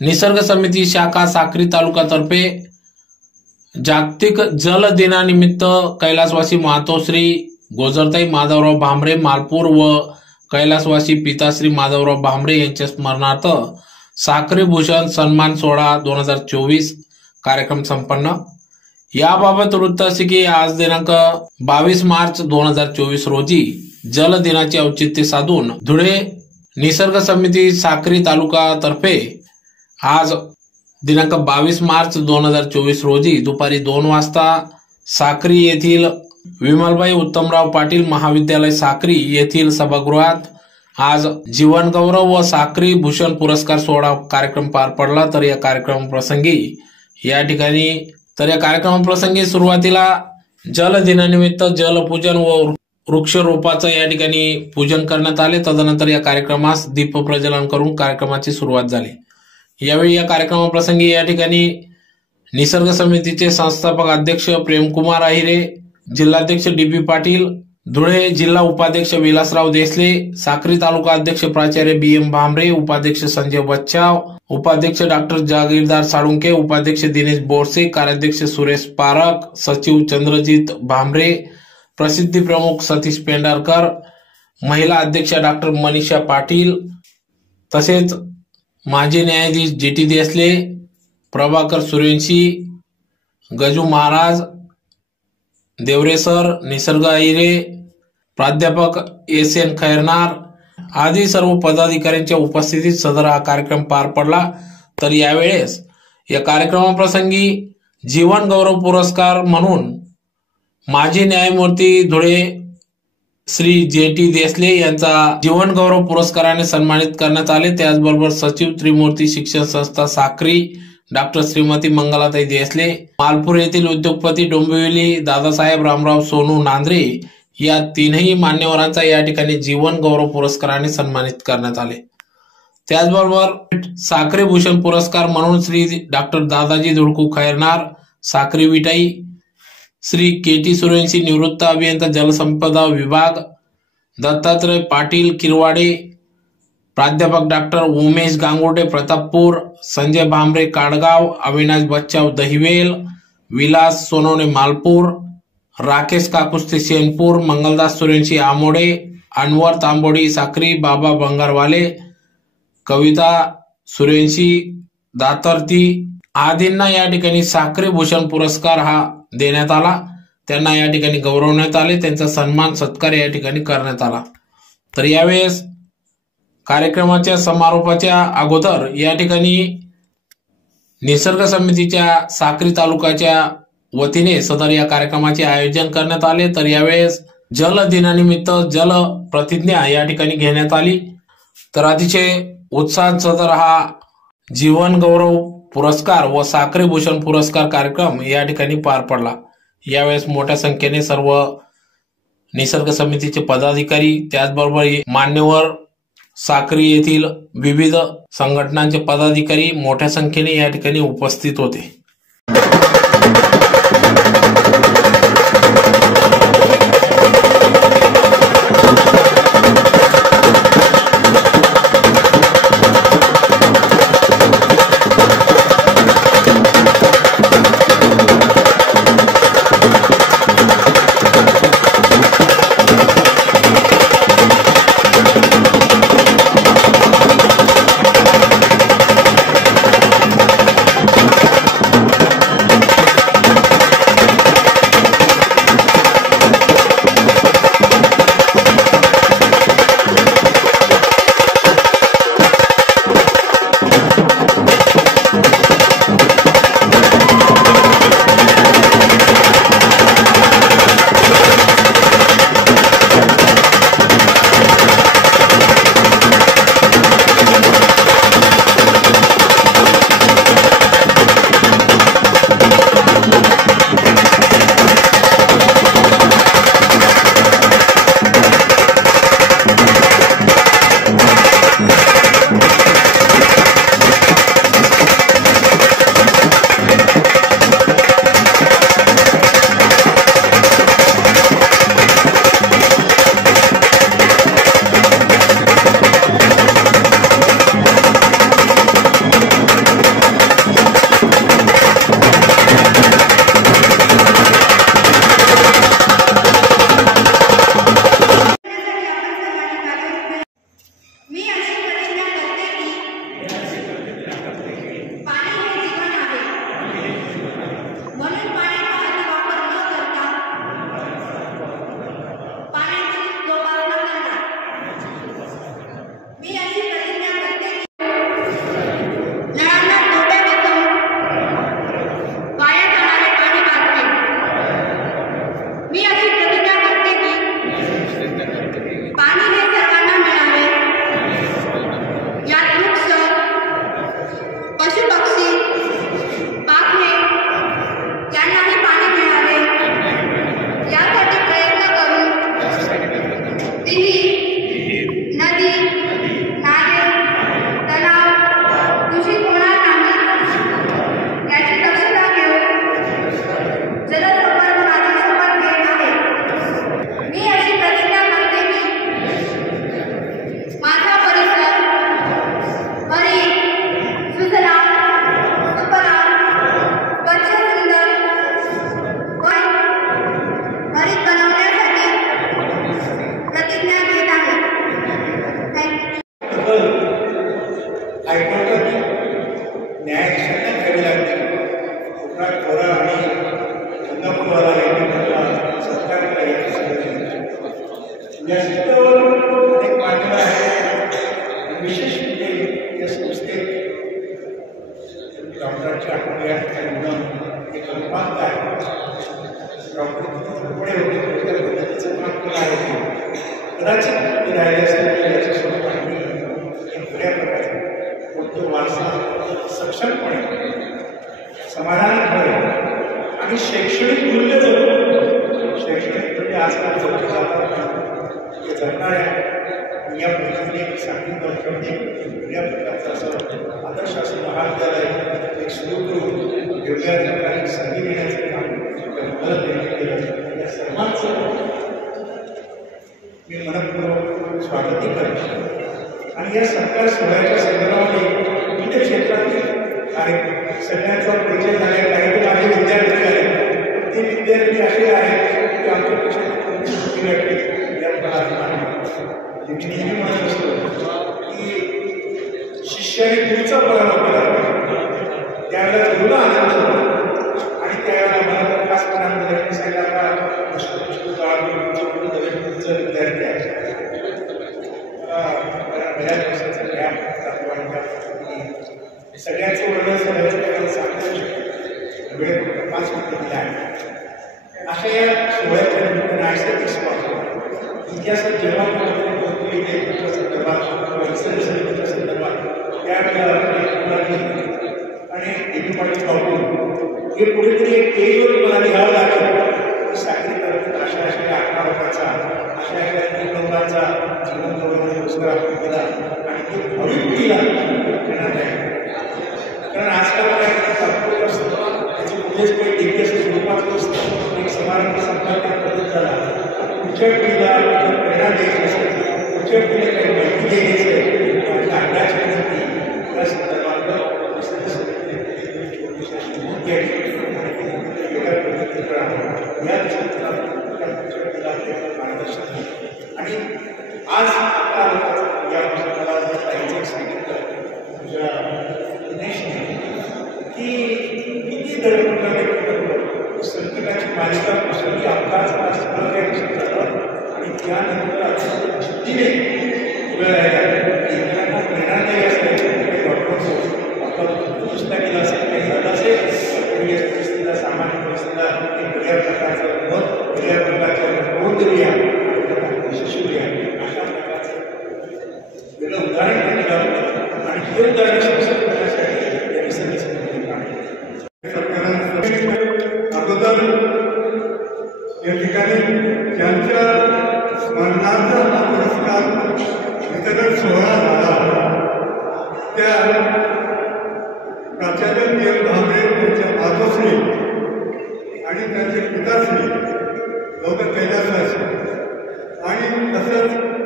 निसर्ग समिती शाखा साक्री तालुक्यातर्फे जागतिक जल दिनानिमित्त कैलासवासी मातोश्री गोजरताई माधवराव भांबरे मालपूर व कैलासवासी पिताश्री माधवराव भांबरे यांच्या स्मरणार्थ साखरी भूषण सन्मान सोहळा दोन हजार चोवीस कार्यक्रम संपन्न. याबाबत वृत्त असे की आज दिनांक बावीस मार्च दोन हजार चोवीस रोजी जल दिनाचे औचित्य साधून धुळे निसर्ग समिती साक्री तालुका तर्फे आज दिनांक बावीस मार्च दोन हजार चोवीस रोजी दुपारी दोन वाजता साक्री येथील विमलबाई उत्तमराव पाटील महाविद्यालय साक्री येथील सभागृहात आज जीवन गौरव व साक्री भूषण पुरस्कार सोहळा कार्यक्रम पार पडला. तर या कार्यक्रमाप्रसंगी या ठिकाणी तर या कार्यक्रमाप्रसंगी सुरुवातीला जल दिनानिमित्त जलपूजन व वृक्षरोपाचं या ठिकाणी पूजन करण्यात आले. तदनंतर या कार्यक्रमास दीप प्रज्वलन करून कार्यक्रमाची सुरुवात झाली. यावेळी या कार्यक्रमाप्रसंगी या ठिकाणी निसर्ग समितीचे संस्थापक अध्यक्ष प्रेमकुमार आहिरे जिल्हाध्यक्ष डी पी पाटील धुळे जिल्हा उपाध्यक्ष विलासराव देसले साक्री तालुका अध्यक्ष प्राचार्य बी एम भांबरे उपाध्यक्ष संजय बच्चाव उपाध्यक्ष डॉक्टर जागीरदार साळुंके उपाध्यक्ष दिनेश बोरसे कार्याध्यक्ष सुरेश पारक सचिव चंद्रजित भांबरे प्रसिद्धी प्रमुख सतीश पेंढारकर महिला अध्यक्ष डॉक्टर मनीषा पाटील तसेच माजी न्यायाधीश G T Desale Prabhakar Suryawanshi Gaju Maharaj Deore sir निसर्ग अहिरे प्राध्यापक एस एन खैरनार आदी सर्व पदाधिकाऱ्यांच्या उपस्थितीत सदर हा कार्यक्रम पार पडला. तर यावेळेस या कार्यक्रमाप्रसंगी जीवन गौरव पुरस्कार म्हणून माजी न्यायमूर्ती धुळे श्री जे टी देसले यांचा जीवन गौरव पुरस्काराने सन्मानित करण्यात आले. त्याचबरोबर सचिव त्रिमूर्ती शिक्षण संस्था साखरी डॉक्टर श्रीमती मंगलाताई देसले मालपूर येथील उद्योगपती डोंबिवली दादासाहेब रामराव सोनू नांद्रे या तीनही मान्यवरांचा या ठिकाणी जीवन गौरव पुरस्काराने सन्मानित करण्यात आले. त्याचबरोबर साखरे भूषण पुरस्कार म्हणून Shri doctor Dadaji Dhudku Khairnar Sakhri Vitai Shri K T Suryawanshi निवृत्त अभियंता जलसंपदा विभाग दत्तात्रय पाटील किरवाडे प्राध्यापक डॉक्टर उमेश गांगोटे प्रतापपूर संजय भांबरे काडगाव अविनाश बच्चाव दहिवेल विलास सोनवणे मालपूर राकेश काकुस्ते शेनपूर मंगलदास सूर्यवंशी आमोडे अनवर तांबोडी साक्री बाबा बंगारवाले कविता सूर्यवंशी दातर्ती आदींना या ठिकाणी साखरे भूषण पुरस्कार हा देण्यात आला. त्यांना या ठिकाणी गौरवण्यात आले. त्यांचा सन्मान सत्कार या ठिकाणी करण्यात आला. तर यावेळेस कार्यक्रमाच्या समारोपाच्या अगोदर या ठिकाणी निसर्ग समितीच्या साक्री तालुक्याच्या वतीने सदर या कार्यक्रमाचे आयोजन करण्यात आले. तर यावेळेस जल दिनानिमित्त जल प्रतिज्ञा या ठिकाणी घेण्यात आली. तर अतिशय उत्साहात सदर हा जीवन गौरव पुरस्कार व साखरे भूषण पुरस्कार कार्यक्रम या ठिकाणी पार पडला. यावेळेस मोठ्या संख्येने सर्व निसर्ग समितीचे पदाधिकारी त्याचबरोबर मान्यवर साक्री येथील विविध संघटनांचे पदाधिकारी मोठ्या संख्येने या ठिकाणी उपस्थित होते. डॉक्टरच्या आठवण या ठिकाणी आहे. डॉक्टर पुढे होते त्याला आहे? कदाचित मी राहिले असते याची स्वरूप सक्षमपणे समाधानपणे आणि शैक्षणिक मूल्य जर शैक्षणिक मूल्य आजकाल जर जगणाऱ्या या प्रकारची एक सांगितलं शेवटी वेगळ्या प्रकारचं असं आता शासन महाविद्यालय एक सुरू करून दिव्यांना काही संधी देण्याचं काम मदत देण्यात केलं या सर्वांचं मी मनपूर्वक स्वागतही करतो. आणि या सरकार सोहळ्याच्या संदर्भामध्ये विविध क्षेत्रातील कार्यक्रम सगळ्यांचा परिचय झाले काही माझे विद्यार्थी आहेत. ते विद्यार्थी असे आहेत की आमच्या पेक्षा या प्रकारे मी नेहमी म्हणत असतो की शिष्याने पुढचा पराभव करावा. आणि आज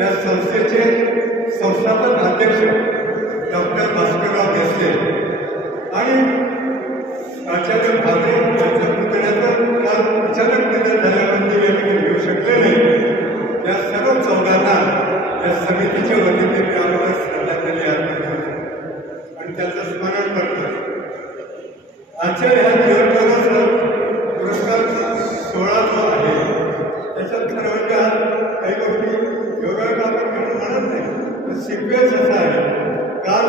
या संस्थेचे संस्थापक अध्यक्ष डॉक्टर सिक्वेन्स असा आहे काल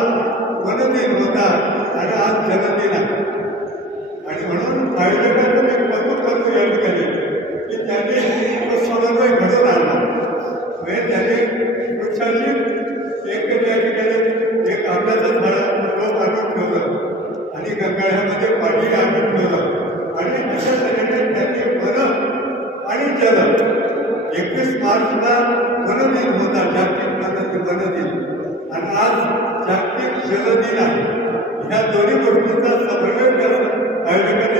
वनदिन होता आणि आज जनदिन आहे आणि म्हणून आयोजकांनी शरदीला आहे. ह्या दोन्ही गोष्टींचा समन्वय करून आयोजकांनी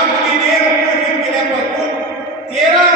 आणि त्या मुलीने उपोषण केल्यापासून तेरा